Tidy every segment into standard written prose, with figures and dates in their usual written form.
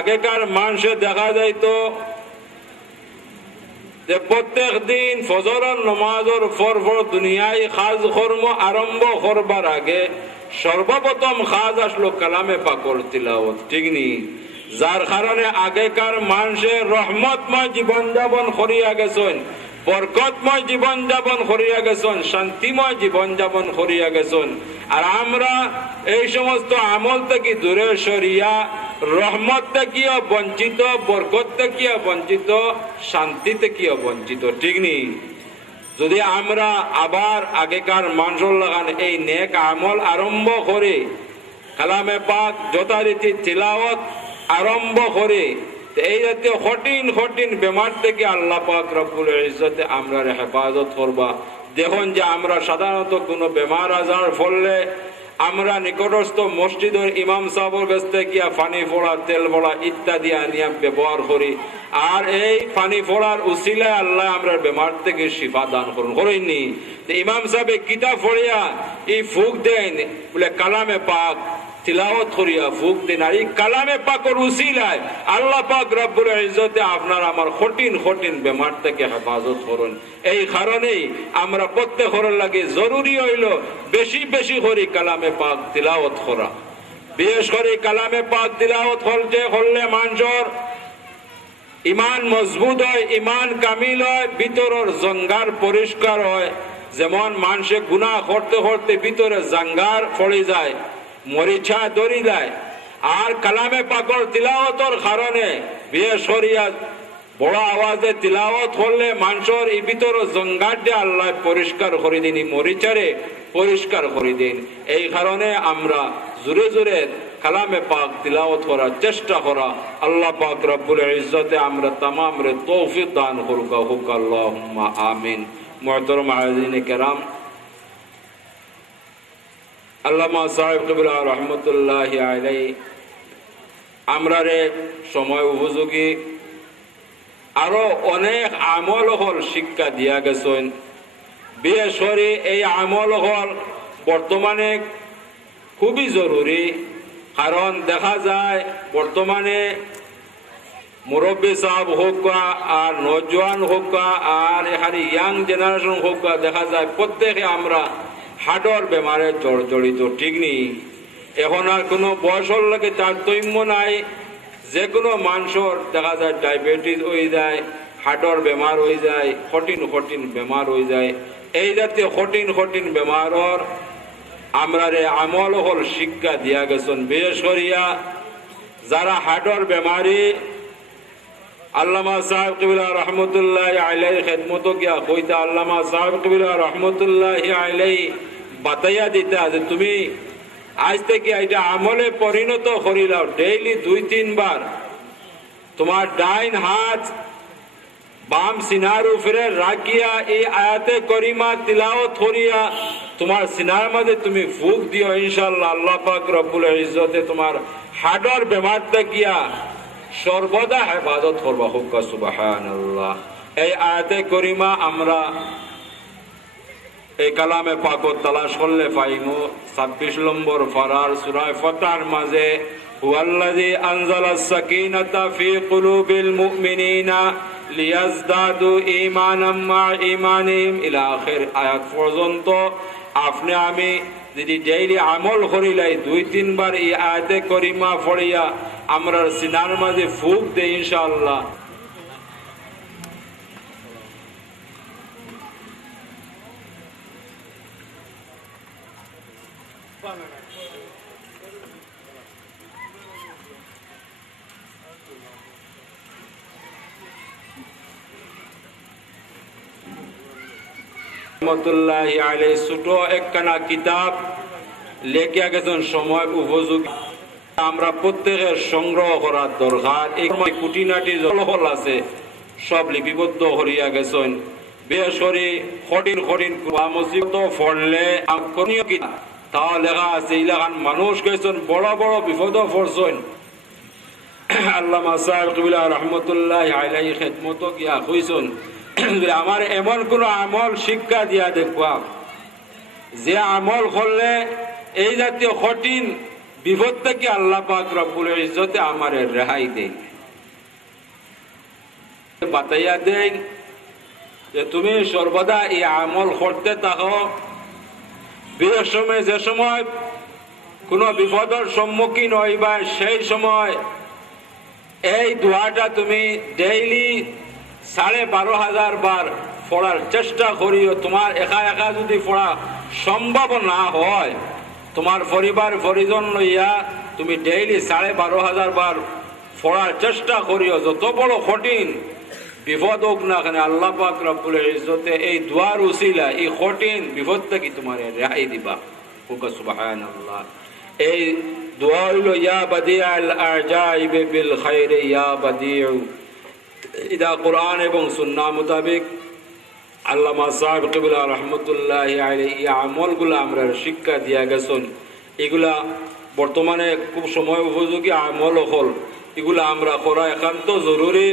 আগেকার মানুষে দেখা যাইতো যে প্রত্যেক দিন ফজরের নামাজের পর দুনিয়ায় কাজ কর্ম আরম্ভ করবার আগে সর্বপ্রথম কাজ আসলো কালামে পাকর তিলাওয়াত, ঠিক নি? যার কারণে আগেকার মানুষের রহমতময় জীবনযাপন করিয়া গেছেন, বরকতময় জীবনযাপন করিয়া গেছেন, শান্তিময় জীবনযাপন করিয়া গেছেন। আর আমরা এই সমস্ত আমল থেকে দূরে সরিয়া রহমত থেকেও বঞ্চিত, বরকত থেকেও বঞ্চিত, শান্তি থেকেও বঞ্চিত, ঠিক নি? যদি আমরা আবার আগেকার মানুষের লাগান এই নেক আমল আরম্ভ করে কালামে পাক যথারীতি তিলাওয়াত আরম্ভ করে, এই জাতীয় কঠিন কঠিন বেমার থেকে আল্লাহ পাক রব্বুল ইজ্জতে আমরা হেফাজত করবা। দেখুন যে আমরা সাধারণত কোনো বেমার আজার ফললে আমরা নিকটস্থ মসজিদের ইমাম সাহেবের কাছ থেকে পানি ফোড়া, তেল ফোড়া ইত্যাদি আনিয়া ব্যবহার করি। আর এই পানি ফোড়ার উসিলায় আল্লাহ আমরা বেমার থেকে শিফা দান করুন, করেননি? ইমাম সাহেব কিতাব পড়িয়া এই ফুক দেন বলে কালামে পাক তিলাওয়াত করিয়া ফুক দেন, আর এই কালামে পাকের উসিলায় আল্লাহ পাক রব্বুল ইজ্জতে আপনার আমার কঠিন কঠিন বেমার থেকে হেফাজত করুন। এই কারণেই আমরা প্রত্যেকের লাগে জরুরি হইল বেশি বেশি করে কালামে পাক তিলাওয়াত করা। বিশেষ করে কালামে পাক তিলাওয়াত করলে মানুষের ইমান মজবুত হয়, ইমান কামিল হয়, ভিতরের জঙ্গার পরিষ্কার হয়। যেমন মানুষে গুনাহ করতে করতে ভিতরে জঙ্গার পড়ে যায়, মরিচা দড়ি যায়। আর কালামে পাকর তিলাওয়াতের কারণে বিশেষ করিয়া বড় আওয়াজে তিলাওয়াত করলে মানুষের এই ভিতরে জঙ্গার দিয়ে আল্লাহ পরিষ্কার করে দিন, মরিচারে পরিষ্কার করে দিন। এই কারণে আমরা জোরে জোরে কালামে পাক তিলাওয়াত করার চেষ্টা করা। আল্লাহ পাক রব্বুল ইজ্জতে আমরা তামাম রে তৌফিক দান করুক, হুক আল্লাহুম্মা আমিন। মুহতারাম হাজিরিনে কেরাম, আল্লামা সাহেব কিবলা রহমতুল্লাহি আলাইহি আমরা রে সময় উপযোগী আরো অনেক আমল হল শিক্ষা দিয়া গেছেন। বিশেষ করে এই আমল হল বর্তমানে খুবই জরুরি। কারণ দেখা যায় বর্তমানে মুরব্বী সাহেব হোক আর নজওয়ান হোক আর এখানে ইয়াং জেনারেশন হোক, দেখা যায় প্রত্যেকে আমরা হার্টের বেমারে জড়িত, ঠিক নি? এখন আর কোনো বয়সের লাগে তারতম্য নাই। যে কোনো মানুষের দেখা যায় ডায়াবেটিস হয়ে যায়, হার্টের বেমার হয়ে যায়, কঠিন কঠিন বেমার হয়ে যায়। এই জাতীয় কঠিন কঠিন বেমারের আমরা রে আমল হল শিক্ষা দিয়া গেছেন। বিশেষ করিয়া যারা হার্টের বেমারি, আল্লামা সাহেব কিবলা রহমতুল্লাহ আলাইহি খেদমত গিয়া কইতা, আল্লামা সাহেব কিবলা রহমতুল্লাহ আলাইহি বাতাইয়া দিতা যে তুমি আজ থেকে এটা আমলে পরিণত করিলাও, ডেইলি 2-3 বার তোমার ডাইন হাত বাম সিনার উপরে রাখিয়া এই আয়াতে করিমা তিলাওয়াত করিয়া তোমার সিনার মাঝে তুমি ফুক দিও, ইনশাআল্লাহ আল্লাহ পাক রব্বুল ইজ্জতে তোমার হার্টের বেমার থেকে সর্বদা হেফাজত করবা। হুক সুবহানাল্লাহ। এই আয়াতে করিমা আমরা এই কালামে পাকত তালাশ করলে পাইমু 26 নম্বর পারার সূরা ফাতহার মাঝে হুয়াল্লাযী আনজালাস সাকিনাতা ফি কুলুবিল মুমিনিনা লিয়াজদাদু ঈমানাম মা ঈমানিহিম ইলা আখির আয়াত পর্যন্ত। আপনি আমি যদি ডেইলি আমল করিলাই 2-3 বার এই আয়াতে করিমা পড়িয়া আমরা সিনার মাঝে ফুক দেই, ইনশাআল্লাহ রহমতুল্লাহি আলাইহি ছোট একখানা কিতাব লেখা গেছেন সময় উপযোগী, আমরা প্রত্যেকের সংগ্রহ করার দরকার। এই কুটিনাটি জলহল আছে সব লিপিবদ্ধ করিয়া গেছেন। বিশেষ করে কঠিন কঠিন মুসিবত পড়লে আকর্ষণীয় কিতাব তা লেখা আছে। ইলাকান মানুষ গেছেন বড় বড় বিপদ পড়ছেন। আল্লামা সাহেব কিবলা রহমতুল্লাহি আলাইহি খেদমত গিয়া কইছেন, আমার এমন কোন আমল শিক্ষা দিয়া দেখবা যে আমল করলে এই জাতীয় কঠিন বিপদ থেকে আল্লাহ পাক রব্বুল ইজ্জতে আমার রেহাই দেয়, বাতাইয়া দেয় যে তুমি সর্বদা এই আমল করতে থাকো। বিয়ের সময় যে সময় কোন বিপদের সম্মুখীন হইবা সেই সময় এই দোয়াটা তুমি ডেইলি 12,500 বার পড়ার চেষ্টা করিও। তোমার একা একা যদি পড়া সম্ভব না হয়, তোমার পরিবার পরিজন লইয়া তুমি ডেইলি 12,500 বার পড়ার চেষ্টা করিও। যত বড় কঠিন বিপদ হোক না কেন, আল্লাহ পাক রব্বুল ইজ্জতে এই দুয়ার উসিলা এই কঠিন বিপদ থেকে তোমার রেহাই দিবা। সুবহানাল্লাহ। এই দোয়া হইল ইয়া বাদিউল আজাইব বিল খাইর ইয়া বাদিউ। এটা কোরআন এবং সুন্নাহ মোতাবেক আল্লামা সাহেব কিবলা রহমতুল্লাহি আলাইহি এই আমলগুলো আমরা শিক্ষা দিয়া গেছেন। এগুলা বর্তমানে খুব সময় উপযোগী আমল হল, এগুলা আমরা করা একান্ত জরুরি।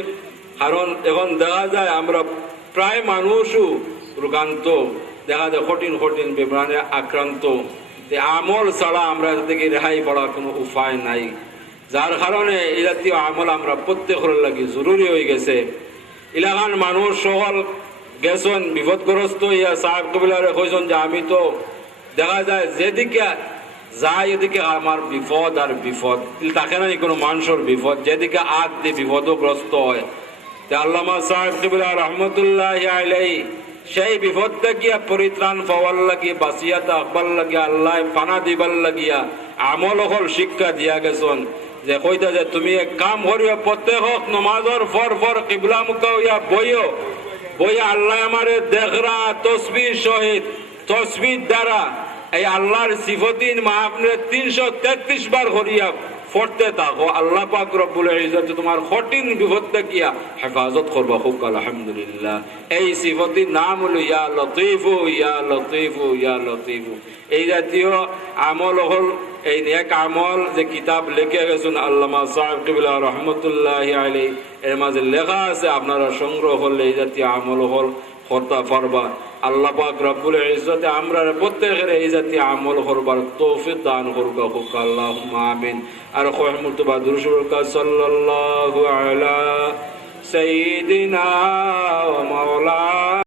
কারণ এখন দেখা যায় আমরা প্রায় মানুষও রোগান্ত, দেখা যায় কঠিন কঠিন বিমানে আক্রান্ত। আমল ছাড়া আমরা থেকে রেহাই পড়ার কোনো উপায় নাই, যার কারণে এই জাতীয় আমল আমরা প্রত্যেকের লাগি জরুরি হয়ে গেছে। এলাকার মানুষ সকল গেছেন বিপদগ্রস্ত ইয়া সাহেব কবিলারে কইছেন যে আমি তো দেখা যায় যেদিকে যাই এদিকে আমার বিপদ আর বিপদ, তাকে না কোনো মানুষের বিপদ, যেদিকে আগ দিয়ে বিপদগ্রস্ত হয়। আল্লামা সাহেব কিবলা রহমতুল্লাহি আলাইহি সেই বিপদ গিয়া পরিত্রাণ পাওয়ার লাগিয়া বাঁচিয়া থাকবার লাগিয়া আল্লাহ পানা দিবার লাগিয়া আমল হল শিক্ষা দিয়া গেছেন। যে কইতা যে তুমি এক কাম করিও, প্রত্যেক নমাজের পর কিবলা মুখা হইয়া বইও, বইয়া আল্লাহ আমারে দেখরা তসবিহ সহিত তসবিহ দ্বারা এই আল্লাহর সিফতিন মাহফিলে 333 বার করিয়া পড়তে থাকো। আল্লাহ পাক রব্বুল ইজ্জত তোমার কঠিন বিপদ থেকে হেফাজত করবা। খুব আলহামদুলিল্লাহ। এই সিফতির নাম হলো ইয়া লতীফু ইয়া লতীফু ইয়া লতীফু। এই জাতীয় আমল হল এই এক আমল যে কিতাব লিখে গেছেন আল্লামা সাহেব কিবলা রহমতুল্লাহি আলাইহি, এর মাঝে লেখা আছে আপনারা সংগ্রহ করলে এই জাতীয় আমল হল করতে পারবা। আল্লাহ পাক রব্বুল ইজ্জতে আমরা প্রত্যেকের এই জাতীয় আমল করবার তৌফিক দান করুক। আল্লাহুম্মা আমিন। আর খয়র মুর্তবা দুরূদ সাল্লাল্লাহু আলা সাইয়্যিদিনা ওয়া মাওলানা